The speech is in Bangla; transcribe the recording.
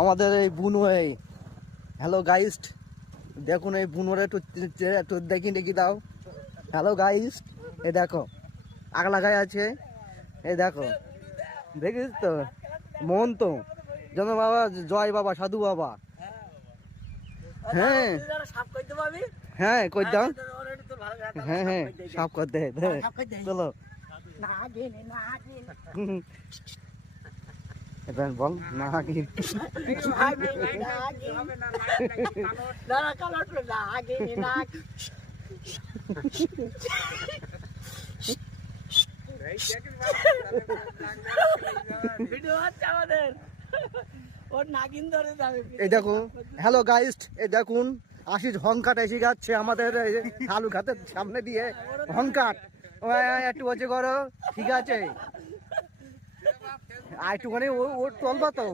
আমাদের এই বুনো এই হ্যালো গাইস, দেখুন এই বুনোর একটু দেখি দেখি দাও। হ্যালো গাইস, এই দেখো আগলা গায়ে আছে, এই দেখো দেখিস তো মন তো যেন বাবা, জয় বাবা, সাধু বাবা। হ্যাঁ হ্যাঁ কই দাও, হ্যাঁ হ্যাঁ সাপ করতে চলো এবার বল না কি এই দেখুন হ্যালো গাইস, এই দেখুন আশিস হংকাট এসে যাচ্ছে আমাদের আলু ঘাটের সামনে দিয়ে। হংকাট একটু বলছে করো, ঠিক আছে আর একটুখানি ও চলবা তো।